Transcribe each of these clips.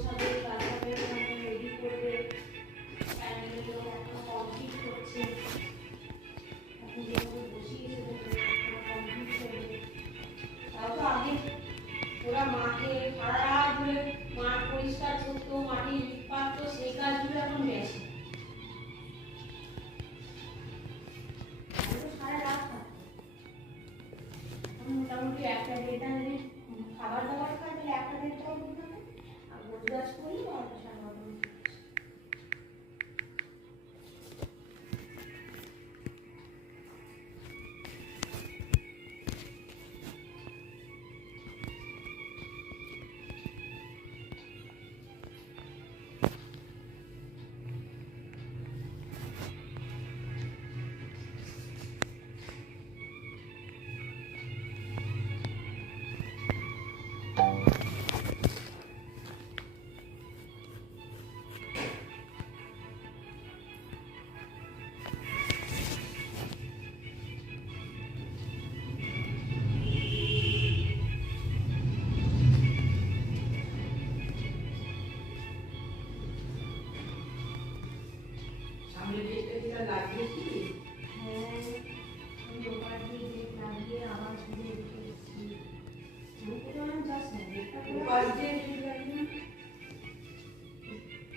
বসাবে, তারপরে রেডি করবে, প্যান্ডেলগুলো এখন কমপ্লিট করছে, এখন যেভাবে বসিয়েছে কমপ্লিট করবে। তাও তো আগে ওরা মাঠে সারা রাত ধরে মাঠ পরিষ্কার করতো, মাটি পাততো, সেই কাজগুলো এখন বেশি। সারা রাত মোটামুটি একটা দেড়টা যদি খাবার দাবার খায় তাহলে একটা দেড়টাও দিতে হবে, আর গোছ গাছ করি আর সাড়ে নটা।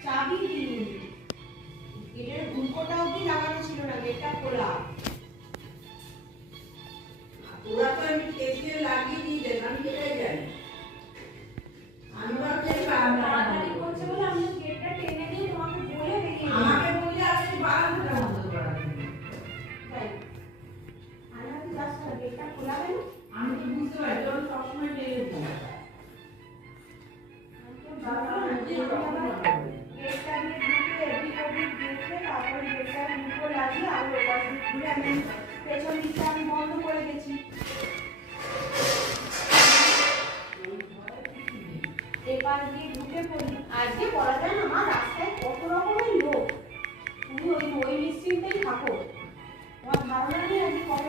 চাবি দিইনি, গেটের ঘুমকোটা অবধি লাগানো ছিল না, গেটটা খোলা। ওরা তো আমি কেসে লাগিয়ে দিয়ে দেন, আমি সেটাই জানি। আমি ভাবছি তাড়াতাড়ি করছে বলে আমি গেটটা টেনে দিয়ে তোমাকে বলে রেখে আমাকে বললে আপনি 12 ঘন্টা বন্ধ করার জন্য। তাই আমি ভাবছি জাস্ট গেটটা খোলা কেন। আমি তো বুঝতে পারি তোর সবসময় টেনে দিই। গেটটা দিয়ে ঢুকে এদিক ওদিক দেখে তারপরে গেটটা মুখো লাগিয়ে আর ওপাশ দিক ঘুরে আমি পেছন দিকটা আমি বন্ধ করে গেছি। এপাশ দিয়ে ঢুকে পড়ি। আজকে বলা যায় না, আমার রাস্তায় কত রকমের লোক, তুমি ওই নিশ্চিন্তেই থাকো, তোমার ধারণা নেই আজকে কত